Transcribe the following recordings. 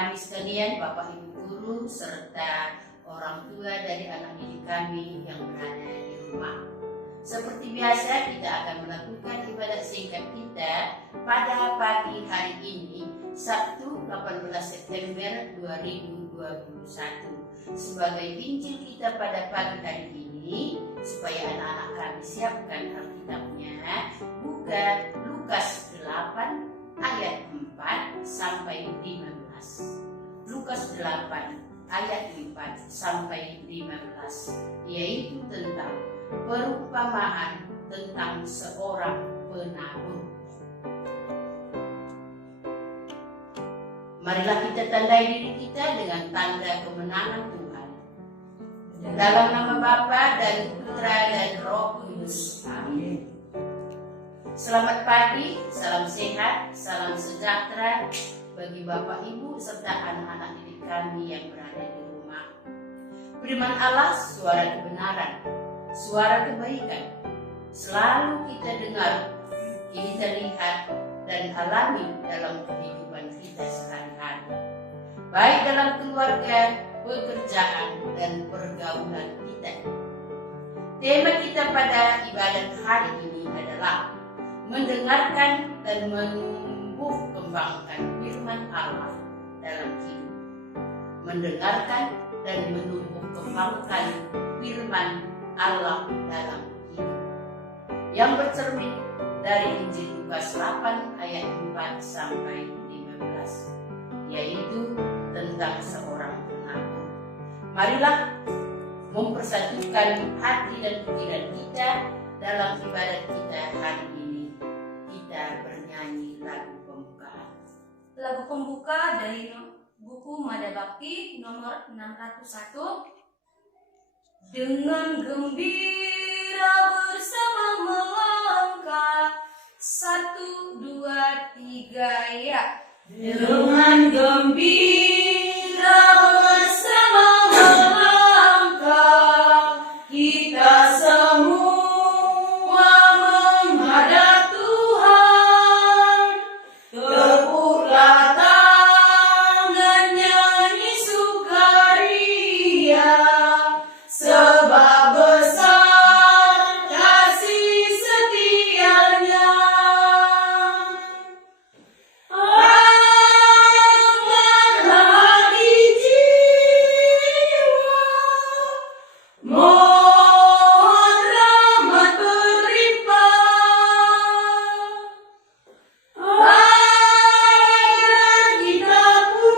kami sekalian, Bapak Ibu guru, serta orang tua dari anak didik kami yang berada di rumah. Seperti biasa, kita akan melakukan ibadat singkat kita pada pagi hari ini, Sabtu 18 September 2021. Sebagai Injil kita pada pagi hari ini, supaya anak-anak kami siapkan Alkitabnya, buka Lukas 8 ayat 4 sampai 15. Lukas 8 ayat 4 sampai 15, yaitu tentang perumpamaan tentang seorang penabur. Marilah kita tandai diri kita dengan tanda kemenangan Tuhan. Dalam nama Bapa dan Putra dan Roh Kudus. Amin. Selamat pagi, salam sehat, salam sejahtera bagi Bapak Ibu serta anak-anak didik kami yang berada di rumah. Firman Allah, suara kebenaran, suara kebaikan, selalu kita dengar, kita lihat dan alami dalam kehidupan kita sehari-hari, baik dalam keluarga, pekerjaan, dan pergaulan kita. Tema kita pada ibadat hari ini adalah mendengarkan dan menumbuh kembangkan firman Allah dalam hidup. Mendengarkan dan menumbuh kembangkan firman Allah dalam hidup, yang bercermin dari Injil Lukas 8 ayat 4 sampai 15, yaitu tentang seorang penabur. Marilah mempersatukan hati dan pikiran kita dalam ibadat kita hari ini. Kita bernyanyi lagu pembukaan. Lagu pembuka dari buku Mada Bakti nomor 601. Dengan gembira bersama melangkah, 1, 2, 3 ya. Dengan gembira bersama melangkah, kita semua menghadap Tuhan. Tepuklah tangan, nyanyi sukaria, sebab besar kasih setianya. Angkatlah hati jiwa, mohon rahmat berlimpah, agar kita pun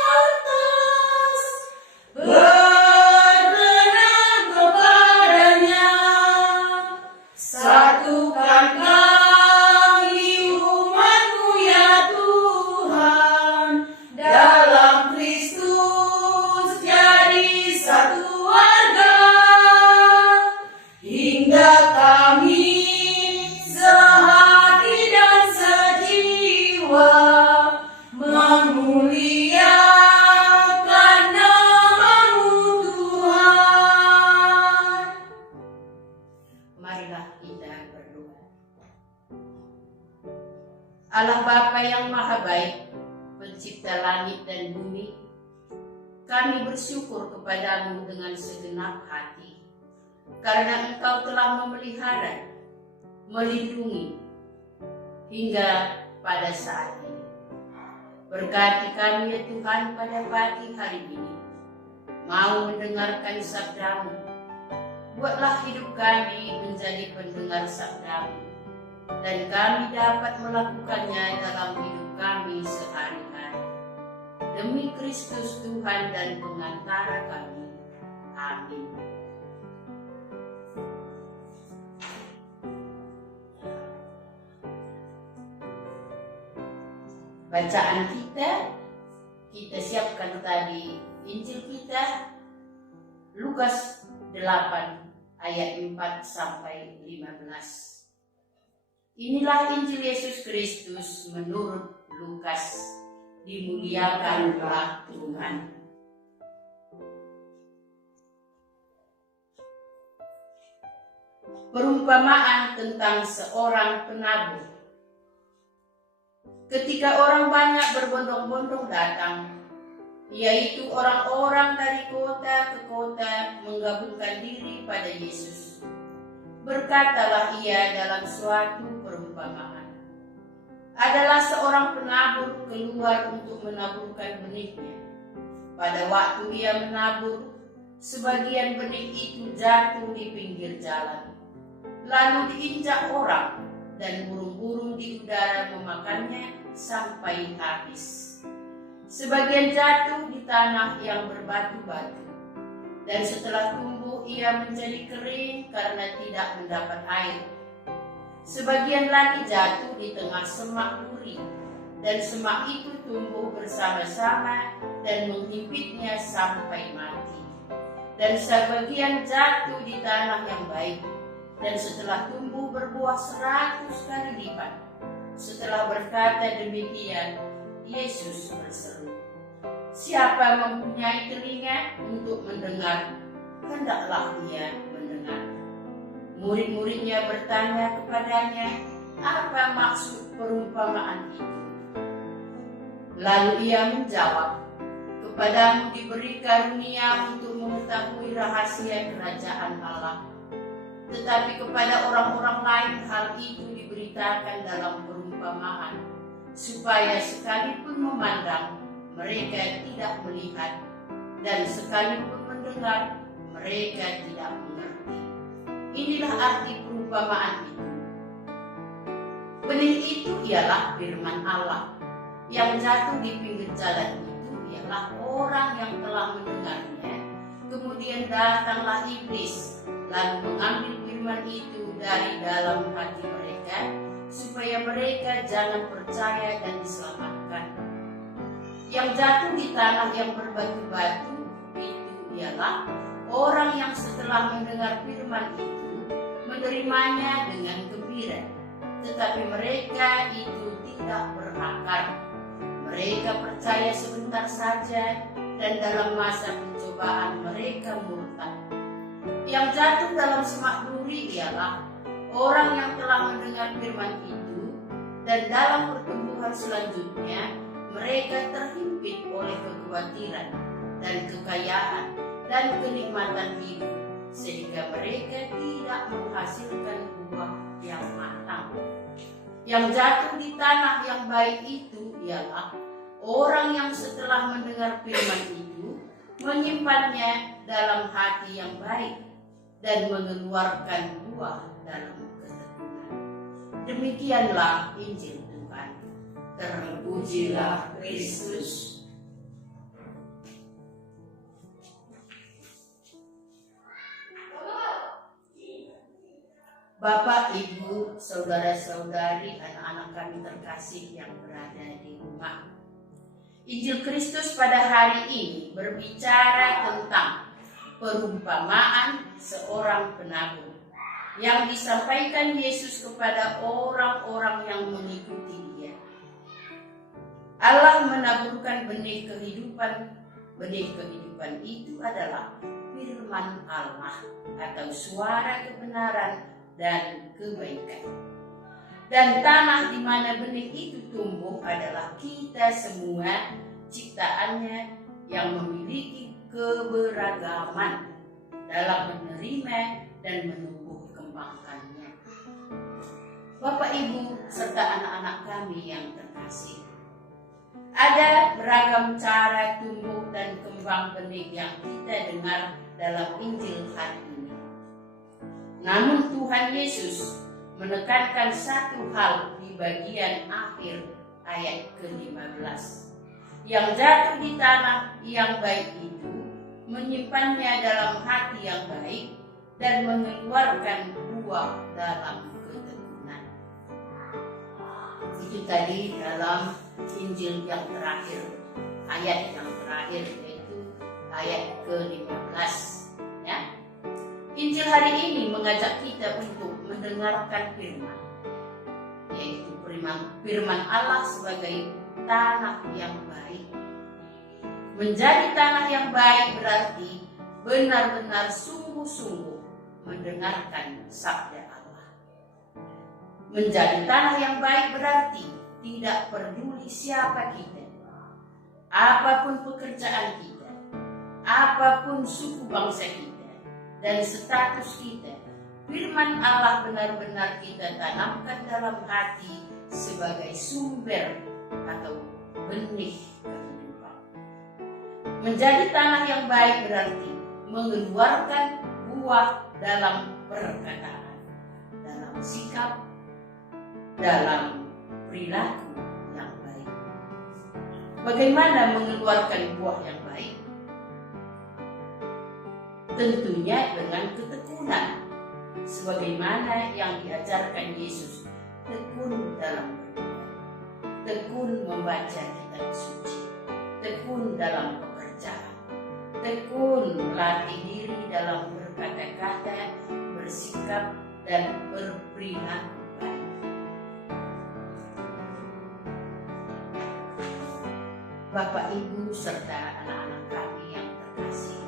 pantas berkenan kepadanya. Satukan kami umat-Mu ya Tuhan, dalam Kristus jadi satu warga, hingga kami sehati dan sejiwa memuliakan nama-Mu Tuhan. Marilah kita berdoa. Allah Bapa yang Maha Baik, pencipta langit dan bumi, kami bersyukur kepadamu dengan segenap hati, karena Engkau telah memelihara, melindungi, hingga pada saat ini. Berkati kami ya Tuhan pada pagi hari ini, mau mendengarkan sabda-Mu. Buatlah hidup kami menjadi pendengar sabda-Mu, dan kami dapat melakukannya dalam hidup kami sehari-hari. Demi Kristus Tuhan dan pengantara kami. Amin. Bacaan kita siapkan tadi Injil kita Lukas 8 ayat 4 sampai 15. Inilah Injil Yesus Kristus menurut Lukas. Dimuliakanlah Tuhan. Perumpamaan tentang seorang penabur. ketika orang banyak berbondong-bondong datang, yaitu orang-orang dari kota ke kota menggabungkan diri pada Yesus. Berkatalah ia dalam suatu perumpamaan. Adalah seorang penabur keluar untuk menaburkan benihnya. Pada waktu ia menabur, sebagian benih itu jatuh di pinggir jalan, lalu diinjak orang, dan burung-burung di udara memakannya sampai habis. Sebagian jatuh di tanah yang berbatu-batu, dan setelah tumbuh ia menjadi kering karena tidak mendapat air. Sebagian lagi jatuh di tengah semak duri, dan semak itu tumbuh bersama-sama dan menghimpitnya sampai mati. Dan sebagian jatuh di tanah yang baik, dan setelah tumbuh berbuah 100 kali lipat. Setelah berkata demikian, Yesus berseru, "Siapa mempunyai telinga untuk mendengar, hendaklah ia mendengar." Murid-muridnya bertanya kepadanya, "Apa maksud perumpamaan itu?" Lalu ia menjawab, "Kepadamu diberi karunia untuk mengetahui rahasia kerajaan Allah. Tetapi kepada orang-orang lain hal itu diberitakan dalam perumpamaan, supaya sekalipun memandang, mereka tidak melihat, dan sekalipun mendengar, mereka tidak mengerti." Inilah arti perumpamaan itu. Benih itu ialah firman Allah. Yang jatuh di pinggir jalan itu ialah orang yang telah mendengarnya. Kemudian datanglah iblis, lalu mengambil firman itu dari dalam hati mereka, supaya mereka jangan percaya dan diselamatkan. Yang jatuh di tanah yang berbatu-batu itu ialah orang yang setelah mendengar firman itu menerimanya dengan gembira, tetapi mereka itu tidak berakar. Mereka percaya sebentar saja, dan dalam masa pencobaan mereka murtad. Yang jatuh dalam semak duri ialah orang yang telah mendengar firman itu, dan dalam pertumbuhan selanjutnya mereka terhimpit oleh kekhawatiran dan kekayaan dan kenikmatan hidup, sehingga mereka tidak menghasilkan buah yang matang. Yang jatuh di tanah yang baik itu ialah orang yang setelah mendengar firman itu menyimpannya dalam hati yang baik dan mengeluarkan buah dalam ketekunan. Demikianlah Injil Tuhan. Terpujilah Kristus. Bapak, Ibu, saudara-saudari, anak-anak kami terkasih yang berada di rumah. Injil Kristus pada hari ini berbicara tentang perumpamaan seorang penabur yang disampaikan Yesus kepada orang-orang yang mengikuti Dia. Allah menaburkan benih kehidupan. Benih kehidupan itu adalah firman Allah atau suara kebenaran dan kebaikan. Dan tanah di mana benih itu tumbuh adalah kita semua, ciptaannya yang memiliki keberagaman dalam menerima dan menumbuh kembangkannya. Bapak, Ibu, serta anak-anak kami yang terkasih, ada beragam cara tumbuh dan kembang benih yang kita dengar dalam Injil hari ini. Namun Tuhan Yesus menekankan satu hal di bagian akhir ayat ke-15. Yang jatuh di tanah yang baik itu menyimpannya dalam hati yang baik dan mengeluarkan buah dalam ketekunan. Itu tadi dalam Injil yang terakhir, ayat yang terakhir, yaitu ayat ke-15. Ya. Injil hari ini mengajak kita untuk mendengarkan firman, yaitu firman Allah sebagai tanah yang baik. Menjadi tanah yang baik berarti benar-benar sungguh-sungguh mendengarkan sabda Allah. Menjadi tanah yang baik berarti tidak peduli siapa kita, apapun pekerjaan kita, apapun suku bangsa kita, dan status kita. Firman Allah benar-benar kita tanamkan dalam hati sebagai sumber atau benih kehidupan. Menjadi tanah yang baik berarti mengeluarkan buah dalam perkataan, dalam sikap, dalam perilaku yang baik. Bagaimana mengeluarkan buah yang baik? Tentunya dengan ketekunan, sebagaimana yang diajarkan Yesus. Tekun dalam berdoa, tekun membaca kitab suci, tekun dalam pekerjaan, tekun melatih diri dalam berkata-kata, bersikap, dan berperilaku baik. Bapak, Ibu, serta anak-anak kami yang terkasih,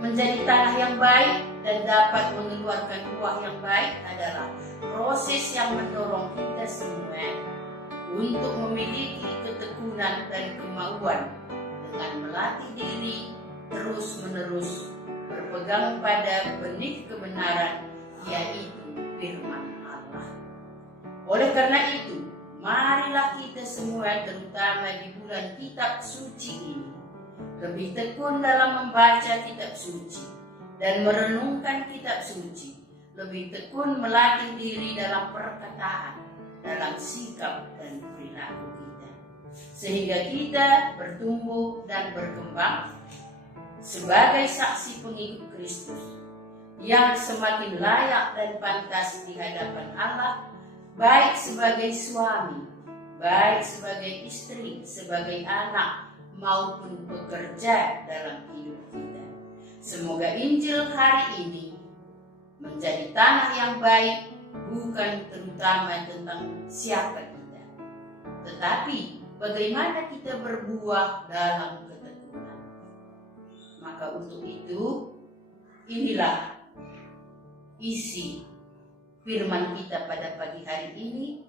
menjadi tanah yang baik dan dapat mengeluarkan buah yang baik adalah proses yang mendorong kita semua untuk memiliki ketekunan dan kemauan dengan melatih diri terus-menerus berpegang pada benih kebenaran, yaitu firman Allah. Oleh karena itu, marilah kita semua, terutama di bulan kitab suci ini, lebih tekun dalam membaca kitab suci dan merenungkan kitab suci, lebih tekun melatih diri dalam perkataan, dalam sikap dan perilaku kita, sehingga kita bertumbuh dan berkembang sebagai saksi pengikut Kristus yang semakin layak dan pantas di hadapan Allah, baik sebagai suami, baik sebagai istri, sebagai anak, maupun bekerja dalam hidup kita. Semoga Injil hari ini menjadi tanah yang baik, bukan terutama tentang siapa kita, tetapi bagaimana kita berbuah dalam ketekunan. Maka untuk itu, inilah isi firman kita pada pagi hari ini.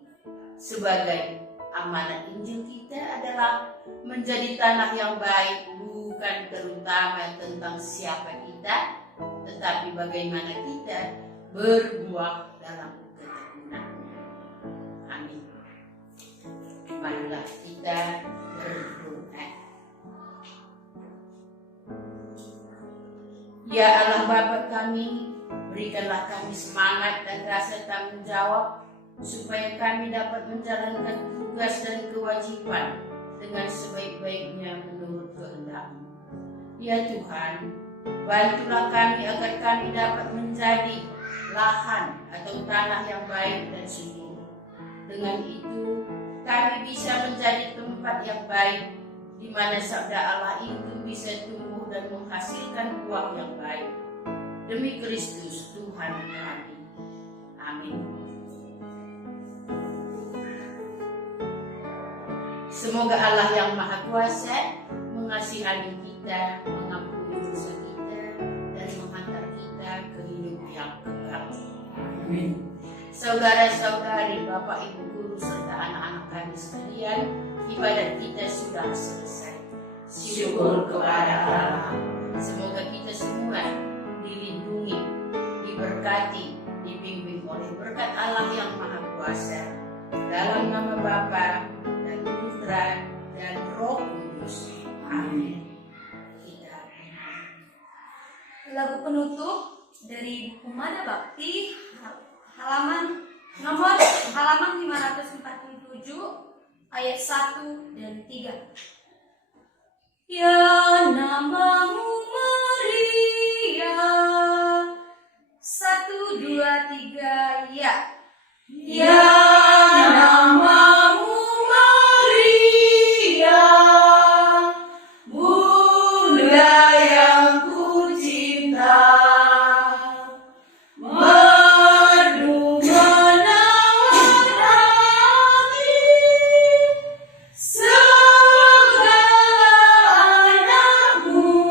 Sebagai amanat Injil kita adalah menjadi tanah yang baik, bukan terutama tentang siapa kita, tetapi bagaimana kita berbuah dalam ketekunan. Amin. Marilah kita berdoa. Ya Allah Bapa kami, berikanlah kami semangat dan rasa tanggung jawab supaya kami dapat menjalankan tugas dan kewajiban dengan sebaik-baiknya menurut kehendak-Mu. Ya Tuhan, bantulah kami agar kami dapat menjadi lahan atau tanah yang baik dan subur. Dengan itu, kami bisa menjadi tempat yang baik di mana sabda Allah itu bisa tumbuh dan menghasilkan buah yang baik. Demi Kristus Tuhan kami. Amin. Semoga Allah yang Maha Kuasa mengasihani kita, mengampuni dosa kita, dan menghantar kita ke hidup yang kekal. Amin. Saudara-saudari, Bapak, Ibu guru, serta anak-anak kami sekalian, ibadat kita sudah selesai. Syukur kepada Allah. Semoga kita semua dilindungi, diberkati, dibimbing oleh berkat Allah yang Maha Kuasa. Dalam nama Bapa dan Putra dan Roh Kudus. Amin. Lagu penutup dari buku Mana Bakti, halaman 547 ayat 1 dan 3. Ya namamu Maria, 1, 2, 3, ya. Ya namamu Maria, Bunda yang ku cinta, merdu menawan hati segala anakmu.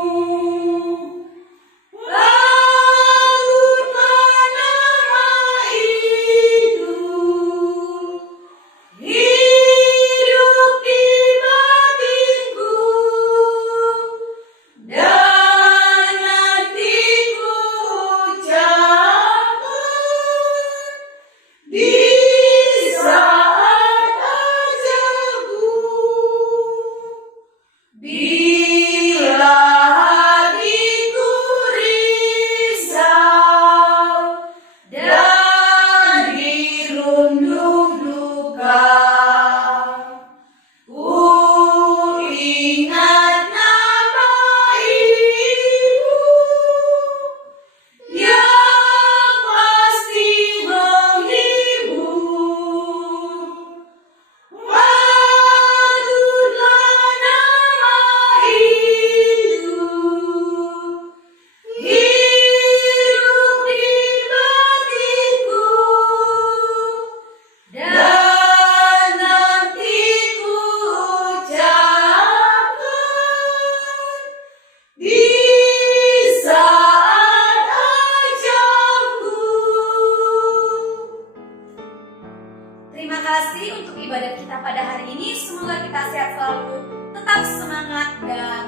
Terima kasih untuk ibadah kita pada hari ini. Semoga kita sehat selalu, tetap semangat, dan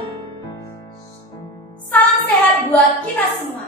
salam sehat buat kita semua.